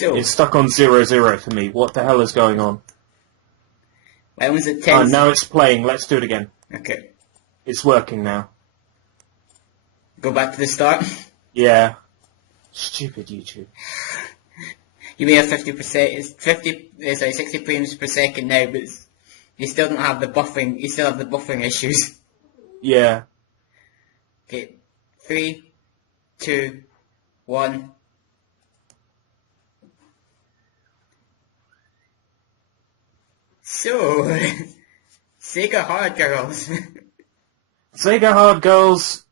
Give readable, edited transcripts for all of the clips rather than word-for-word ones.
So, It's stuck on 0-0 for me. What the hell is going on? when was it 10? Now it's playing. Let's do it again. Okay. It's working now. Go back to the start. Yeah. Stupid YouTube. You may have 50%, it's 60 frames per second now, but you still don't have the buffering, you still have the buffering issues. Yeah. Okay, 3, 2, 1. So, Sega Hard Girls. Sega Hard Girls.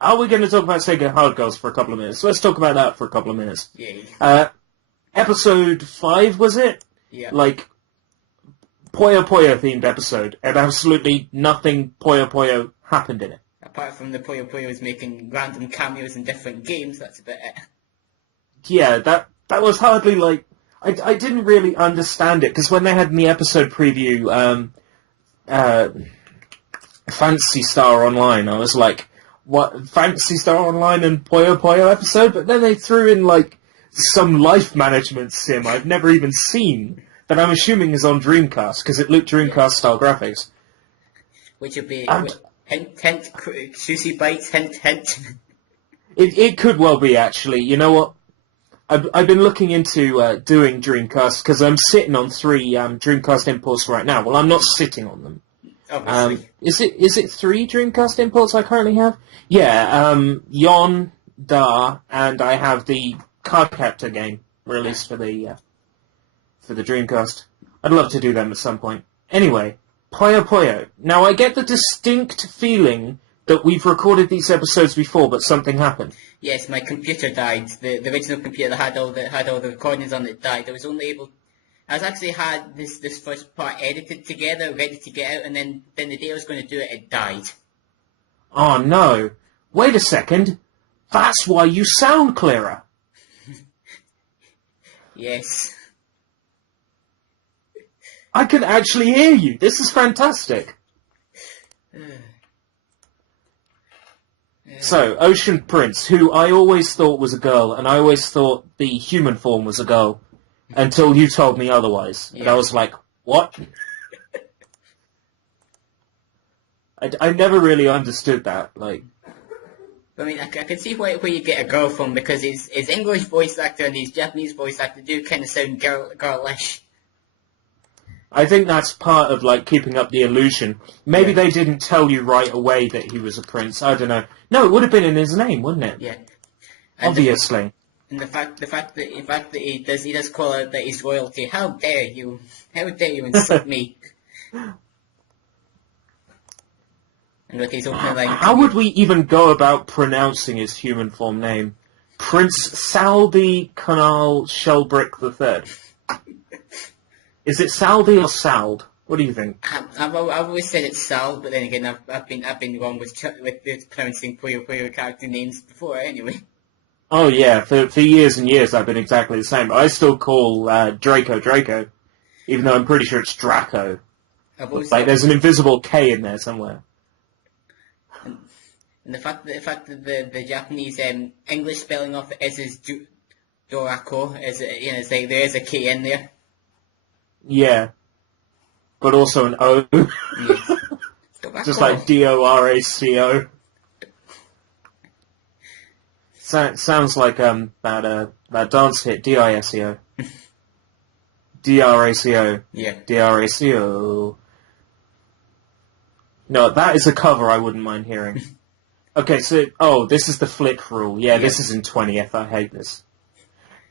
Are we going to talk about Sega Hard Girls for a couple of minutes? Let's talk about that for a couple of minutes. Yeah. Episode 5, was it? Yeah. Like, Puyo Puyo themed episode, and absolutely nothing Puyo Puyo happened in it. Apart from the Puyo Puyos making random cameos in different games, that's about it. Yeah, that was hardly like... I didn't really understand it, because when they had in the episode preview, Fantasy Star Online, I was like, what, Fantasy Star Online and Puyo Puyo episode? But then they threw in, like, some life management sim I've never even seen, that I'm assuming is on Dreamcast, because it looked Dreamcast-style graphics. Which would be, hint, hint, Sushi Bites, hint, hint. It could well be, actually. You know what? I've been looking into doing Dreamcast, because I'm sitting on 3 Dreamcast imports right now. Well, I'm not sitting on them. Obviously. Is it 3 Dreamcast imports I currently have? Yeah, Yon, Da, and I have the Card Captor game released for the Dreamcast. I'd love to do them at some point. Anyway, Puyo Puyo. Now, I get the distinct feeling that we've recorded these episodes before, but something happened. Yes, my computer died. The original computer that had all the recordings on it died. I was actually had this first part edited together, ready to get out, and then the day I was going to do it, it died. Oh no! Wait a second. That's why you sound clearer. Yes. I can actually hear you. This is fantastic. So, Ocean Prince, who I always thought was a girl, and I always thought the human form was a girl, until you told me otherwise. Yeah. And I was like, what? I never really understood that. Like, I mean, I can see where you get a girl from, because his English voice actor and his Japanese voice actor do kind of sound girlish. I think that's part of, like, keeping up the illusion. Maybe they didn't tell you right away that he was a prince. I don't know. No, it would have been in his name, wouldn't it? Yeah. Obviously. And the fact that he does call out that he's royalty. How dare you insult me? And with his opening line. How would we even go about pronouncing his human form name? Prince Saldi Canal Shelbrick III. Is it Saldi or Sald? What do you think? I've always said it's Sal, but then again, I've been wrong with pronouncing Puyo Puyo character names before anyway. Oh yeah, for years and years I've been exactly the same. I still call Draco, even though I'm pretty sure it's Draco. There's an invisible K in there somewhere. And the fact that the Japanese English spelling of it is Dorako, it's like there is a K in there. Yeah, but also an O. Yes. Just like Doraco. Sounds like that dance hit Diseo. Draco. Yeah. Draco. No, that is a cover I wouldn't mind hearing. Okay, so this is the flip rule. Yeah, this is in 20th. I hate this.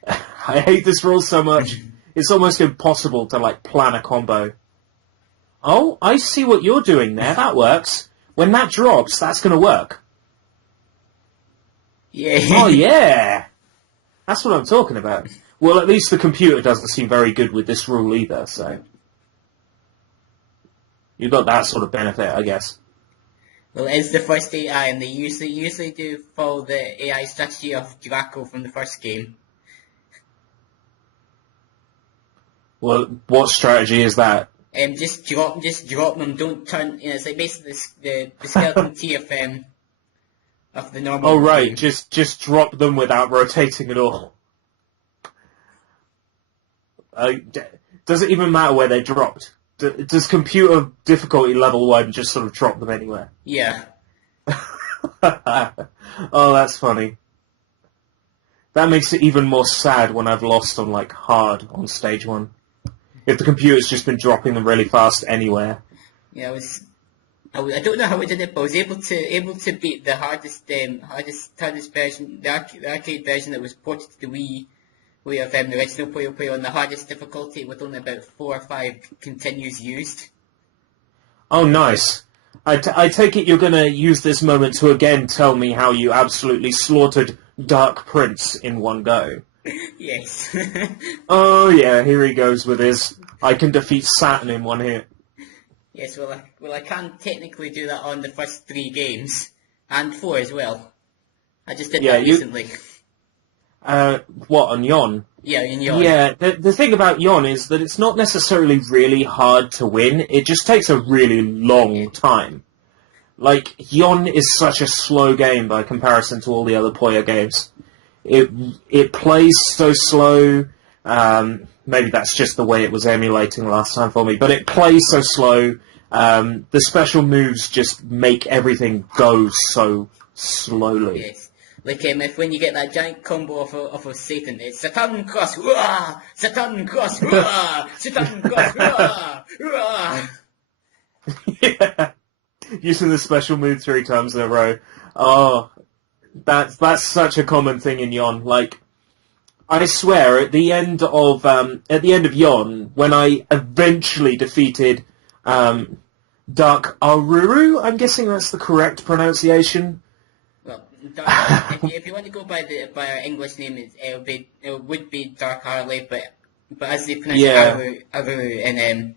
I hate this rule so much. It's almost impossible to, like, plan a combo. Oh, I see what you're doing there. That works. When that drops, that's going to work. Yeah. Oh, yeah. That's what I'm talking about. Well, at least the computer doesn't seem very good with this rule either, so... You've got that sort of benefit, I guess. Well, it's the first AI, and they usually do follow the AI strategy of Draco from the first game. Well, what strategy is that? Just drop them. Don't turn. It's like basically the skeleton T of the normal. Oh right, game. just drop them without rotating at all. Does it even matter where they're dropped? Does computer difficulty level 1 just sort of drop them anywhere? Yeah. Oh, that's funny. That makes it even more sad when I've lost on, like, hard on stage 1. If the computer's just been dropping them really fast anywhere. Yeah, I don't know how I did it, but I was able to beat the hardest version, the arcade version that was ported to the Wii of the original Puyo on the hardest difficulty with only about 4 or 5 continues used. Oh, nice. I take it you're going to use this moment to again tell me how you absolutely slaughtered Dark Prince in one go. Yes. Oh, yeah, here he goes with his I can defeat Saturn in one hit. Yes, well, I can technically do that on the first 3 games, and 4 as well. I just did that recently. What, on Yon? Yeah, in Yon. Yeah, the thing about Yon is that it's not necessarily really hard to win, it just takes a really long time. Like, Yon is such a slow game by comparison to all the other Puyo games. It plays so slow, maybe that's just the way it was emulating last time for me, but it plays so slow, the special moves just make everything go so slowly. Yes. Like, if when you get that giant combo of a Satan, it's Saturn Cross, hurrah! Saturn Cross, hurrah! Saturn Cross, hurrah! Hurrah! Yeah. Using the special move 3 times in a row. Oh, that's such a common thing in Yon. Like, I swear, at the end of Yon, when I eventually defeated Dark Aruru, I'm guessing that's the correct pronunciation. Well, if you want to go by our English name, it would be Dark Harley, but as they pronounce it, Aruru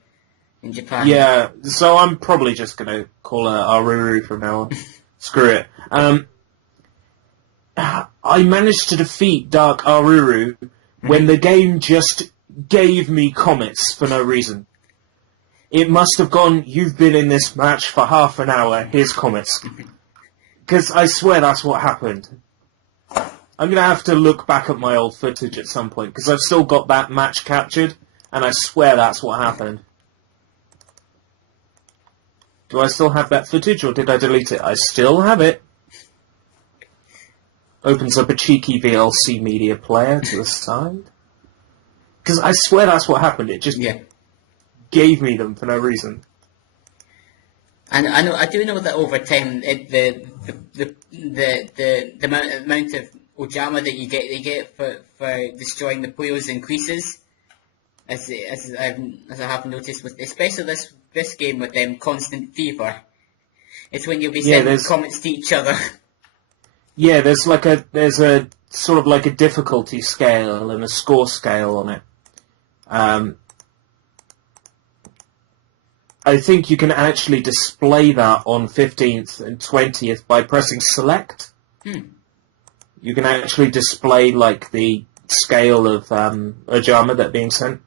in Japan. Yeah, so I'm probably just gonna call her Aruru from now on. Screw it. I managed to defeat Dark Aruru when the game just gave me comments for no reason. It must have gone, you've been in this match for half an hour, here's comments. Because I swear that's what happened. I'm going to have to look back at my old footage at some point, because I've still got that match captured, and I swear that's what happened. Do I still have that footage, or did I delete it? I still have it. Opens up a cheeky VLC media player to the side. Because I swear that's what happened. It just gave me them for no reason. And I do know that over time, the amount of Ojama that you get for destroying the Puyos increases, as I have noticed, with especially this game with Constant Fever. It's when you'll be sending comments to each other. Yeah, there's a sort of like a difficulty scale and a score scale on it. I think you can actually display that on 15th and 20th by pressing select. You can actually display like the scale of Ojama that being sent.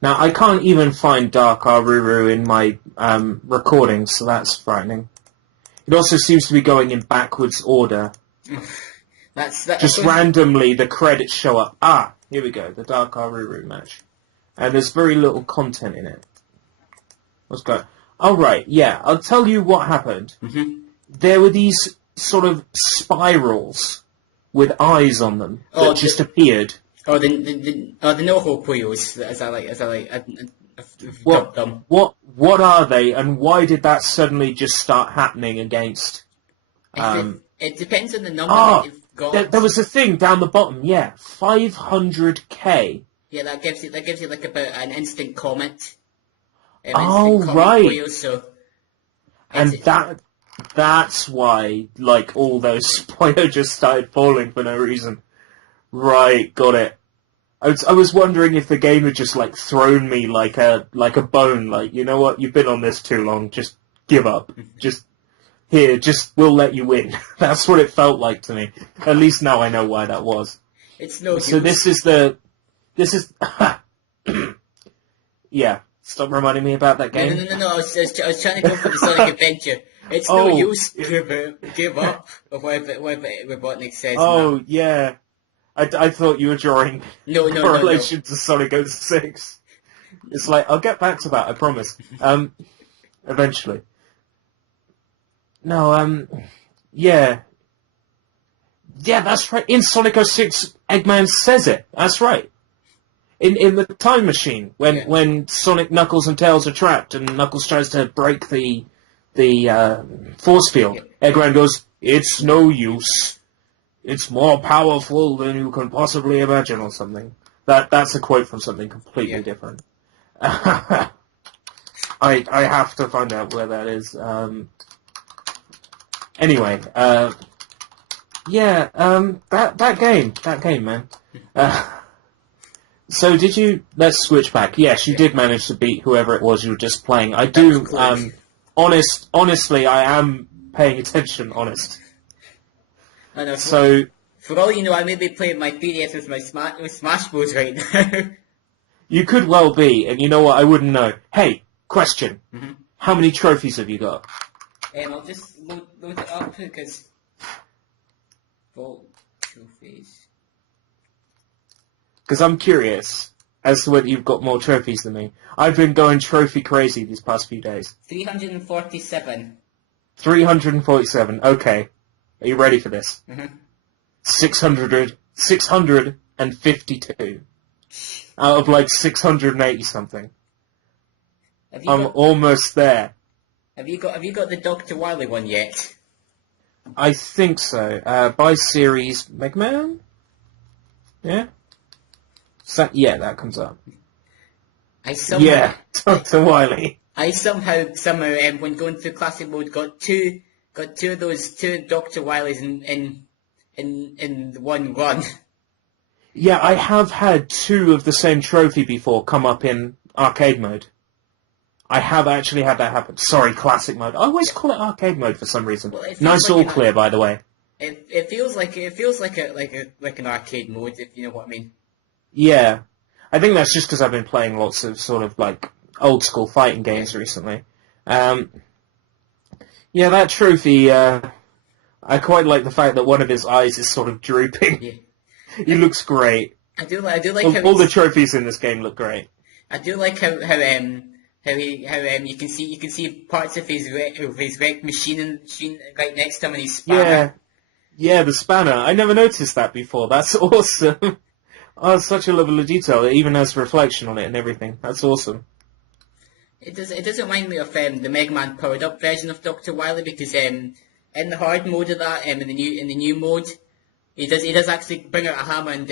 Now, I can't even find Dark Aruru in my recordings, so that's frightening. It also seems to be going in backwards order. Just randomly, the credits show up. Ah, here we go, the Dark Aruru match. And there's very little content in it. Let's go. Oh, right, yeah, I'll tell you what happened. There were these sort of spirals with eyes on them that just appeared. Oh, the Noho Puyos, as I dubbed them. What are they, and why did that suddenly just start happening against... It depends on the number that you've got. There was a thing down the bottom, 500k. Yeah, that gives you like about an instant comment. Right. Puyos, so and that's why, like, all those Puyo just started falling for no reason. Right, got it. I was wondering if the game had just, like, thrown me like a bone, like, you know what, you've been on this too long, just give up. We'll let you win. That's what it felt like to me. At least now I know why that was. It's no So use. This is... yeah, stop reminding me about that game. No, I was trying to go for the Sonic Adventure. It's no use, give up, or whatever Robotnik says. Oh, yeah. I thought you were drawing No. correlation to Sonic 06. It's like, I'll get back to that, I promise. Eventually. No, yeah. Yeah, that's right. In Sonic 06, Eggman says it. That's right. In the time machine, when Sonic, Knuckles, and Tails are trapped, and Knuckles tries to break the force field, Eggman goes, "It's no use. It's more powerful than you can possibly imagine," or something. That's a quote from something completely different. I have to find out where that is. Anyway, that game, man. So did you? Let's switch back. Yes, you did manage to beat whoever it was you were just playing. I do. Honestly, I am paying attention. Honest. I know. So, for all you know, I may be playing my 3DS with my Smash Bros right now. You could well be, and you know what? I wouldn't know. Hey, question. Mm-hmm. How many trophies have you got? I'll just load it up because... Vault trophies. Because I'm curious as to whether you've got more trophies than me. I've been going trophy crazy these past few days. 347. 347. Okay. Are you ready for this? Mm-hmm. 652. Out of like 680 something. I'm almost there. Have you got the Dr. Wily one yet? I think so. By series Mega Man? Yeah? That comes up. Dr. Wily. I somehow, when going through classic mode, got two of those Dr. Wilys in one run. Yeah, I have had 2 of the same trophy before come up in arcade mode. I have actually had that happen. Sorry, classic mode. I always call it arcade mode for some reason. Well, nice all clear, by the way. It feels like an arcade mode, if you know what I mean. Yeah, I think that's just because I've been playing lots of sort of like old school fighting games recently. That trophy. I quite like the fact that one of his eyes is sort of drooping. Yeah. He looks great. I do like all the trophies in this game look great. I do like how you can see parts of his wrecked machine right next to him and his spanner. Yeah, the spanner. I never noticed that before. That's awesome. Oh, it's such a level of detail. It even has reflection on it and everything. That's awesome. It does remind me of the Mega Man powered up version of Dr. Wily because in the hard mode of that in the new mode he does actually bring out a hammer and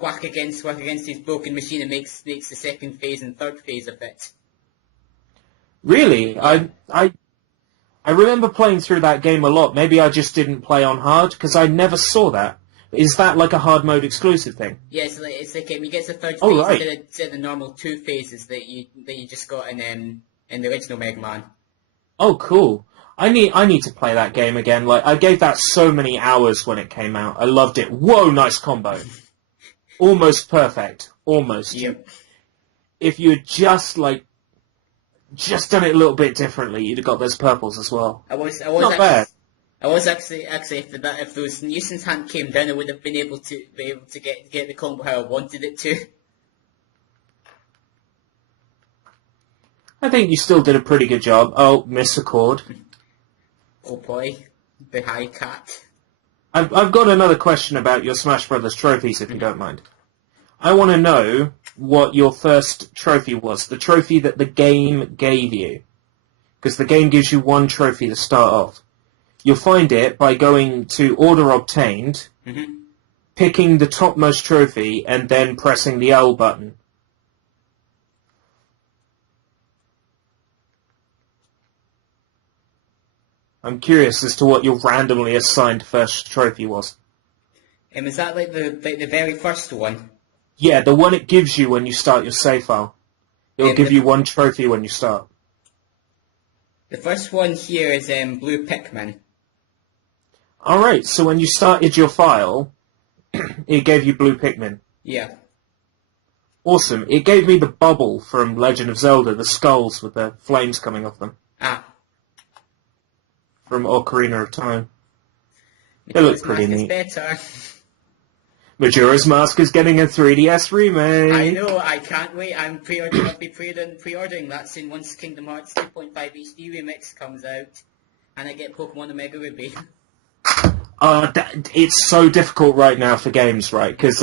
whack against his broken machine and makes the second phase and third phase of it. Really? I remember playing through that game a lot. Maybe I just didn't play on hard because I never saw that. Is that like a hard mode exclusive thing? Yeah, it's like he gets a third phase instead of the normal 2 phases that you just got in the original Mega Man. Oh, cool. I need to play that game again. Like I gave that so many hours when it came out. I loved it. Whoa, nice combo. Almost perfect. Almost. Yep. If you had just done it a little bit differently, you'd have got those purples as well. Not bad. I was actually if those nuisance hand came down, I would have been able to get the combo how I wanted it to. I think you still did a pretty good job. Oh, miss a chord. Oh boy, the high cat. I've got another question about your Smash Brothers trophies, if you don't mind. I want to know what your first trophy was, the trophy that the game gave you. Because the game gives you 1 trophy to start off. You'll find it by going to Order Obtained, picking the topmost trophy, and then pressing the L button. I'm curious as to what your randomly assigned first trophy was. Is that like the very first one? Yeah, the one it gives you when you start your save file. It'll give you 1 trophy when you start. The first one here is Blue Pikmin. Alright, so when you started your file, it gave you Blue Pikmin. Yeah. Awesome. It gave me the bubble from Legend of Zelda, the skulls with the flames coming off them. Ah. From Ocarina of Time. It looked pretty neat. Better. Majora's Mask is getting a 3DS remake. I know, I can't wait. I'll be pre-ordering that soon once Kingdom Hearts 2.5 HD Remix comes out, and I get Pokemon Omega Ruby. It's so difficult right now for games, right? Because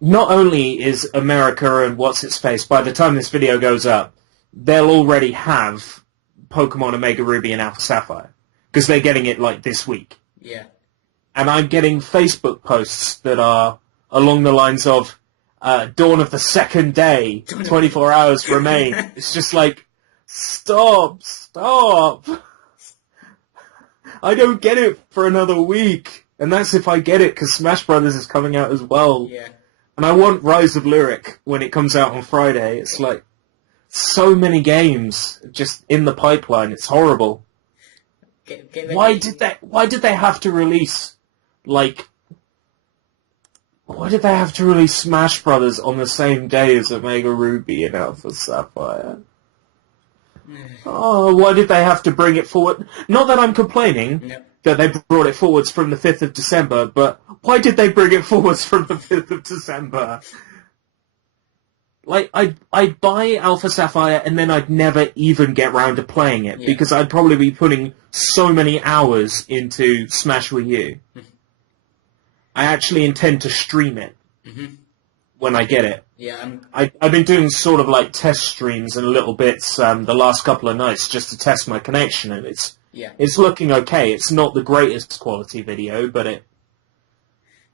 not only is America and what's-its-face, by the time this video goes up, they'll already have Pokemon Omega Ruby and Alpha Sapphire, because they're getting it, like, this week. Yeah. And I'm getting Facebook posts that are along the lines of, dawn of the second day, 24 hours remain. It's just like, stop. I don't get it for another week. And that's if I get it, because Smash Brothers is coming out as well. Yeah. And I want Rise of Lyric when it comes out on Friday. It's like, so many games just in the pipeline. It's horrible. Why did they have to release, like, why did they have to release Smash Brothers on the same day as Omega Ruby and Alpha Sapphire? Oh, why did they have to bring it forward? Not that I'm complaining that they brought it forwards from the 5th of December, but why did they bring it forwards from the 5th of December? Like, I'd buy Alpha Sapphire and then I'd never even get round to playing it, because I'd probably be putting so many hours into Smash Wii U. I actually intend to stream it when I get it. Yeah, I've been doing sort of like test streams and little bits the last couple of nights just to test my connection, and it's looking okay. It's not the greatest quality video, but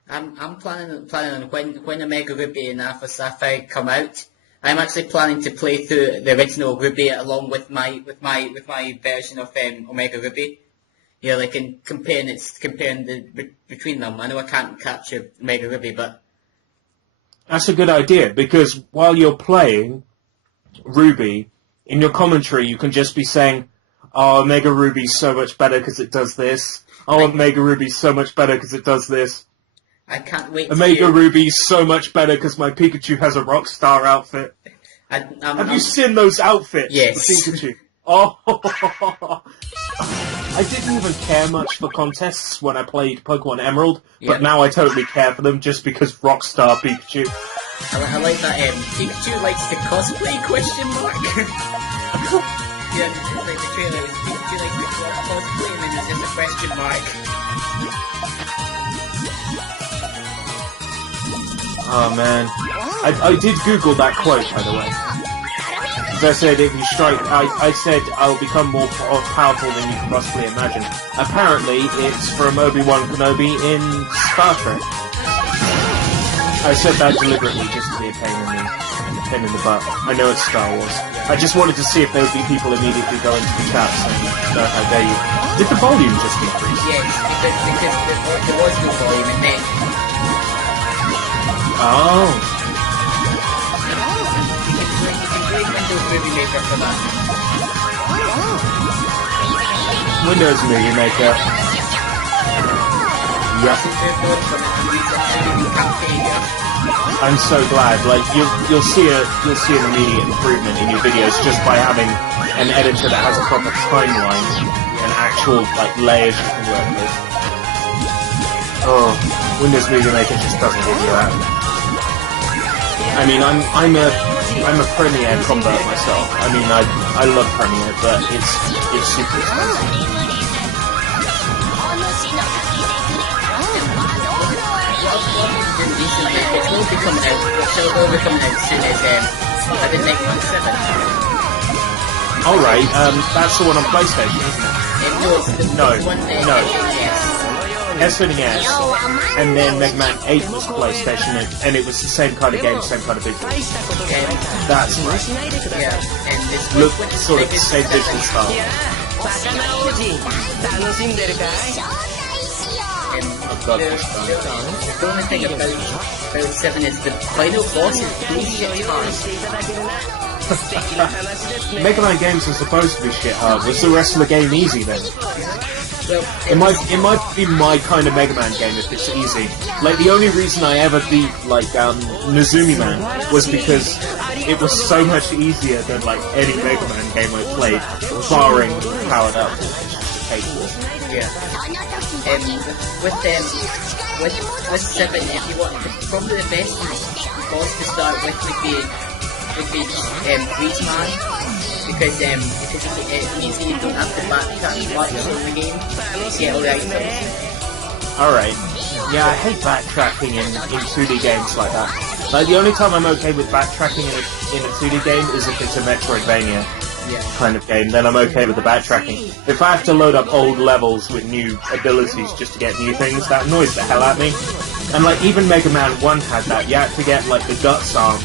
I'm planning on when Omega Ruby and Alpha Sapphire come out. I'm actually planning to play through the original Ruby along with my version of Omega Ruby. Yeah, like comparing between them. I know I can't capture Omega Ruby, but that's a good idea, because while you're playing Ruby, in your commentary you can just be saying, "Oh, Omega Ruby's so much better because it does this. Oh, Omega Ruby's so much better because it does this. I can't wait. Omega Ruby's so much better because my Pikachu has a Rockstar outfit." Have you seen those outfits? Yes. For Pikachu? Oh, I didn't even care much for contests when I played Pokemon Emerald, but now I totally care for them just because Rockstar Pikachu. I like that. Pikachu likes to cosplay? Question mark. Yeah, it's like the trailer. Pikachu likes to cosplay, and then there's just a question mark. Oh man, I did Google that quote, by the way. As I said, if you strike, I said I'll become more powerful than you can possibly imagine. Apparently, it's from Obi-Wan Kenobi in Star Trek. I said that deliberately just to be a pain in the butt. I know it's Star Wars. I just wanted to see if there would be people immediately going to the chat saying, "How dare you?" Did the volume just increase? Yes, because there was no volume, and then. Oh. You can Windows Movie Maker for that. Windows Movie Maker. Yep. I'm so glad. Like you'll see an immediate improvement in your videos just by having an editor that has a proper timeline and actual like layers you can work with. Oh, Windows Movie Maker just doesn't give you that. I mean, I'm a Premiere convert myself. I mean, I love Premiere, but it's super expensive. It will be coming out. It will be coming out soon as I think next month 7. All right, that's the one on PlayStation, isn't it? No. SNES, and then Mega Man 8 was PlayStation, and it was the same kind of game, same kind of visual. That's right. Yeah, and it's look sort of the same visual style. The only thing about 7 is the final boss is bullshit hard. Mega Man games are supposed to be shit hard. Was the rest of the game easy then? Well, it might be my kind of Mega Man game if it's easy. Like, the only reason I ever beat, like, Nezumi Man was because it was so much easier than, like, any Mega Man game I played, barring Powered Up. paid for. Yeah. With 7, if you want, probably the best boss to start with would be Greaseman, because it means that you don't have to backtrack much on the game to get all the items. Alright. Yeah, I hate backtracking in 2D games like that. Like, the only time I'm okay with backtracking in a 2D game is if it's a Metroidvania kind of game, then I'm okay with the backtracking. If I have to load up old levels with new abilities just to get new things, that annoys the hell out of me. And like, even Mega Man 1 had that. You had to get like the Guts Arm